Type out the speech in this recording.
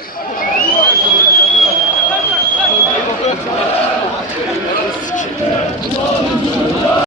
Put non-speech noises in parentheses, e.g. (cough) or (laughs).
Thank (laughs) you.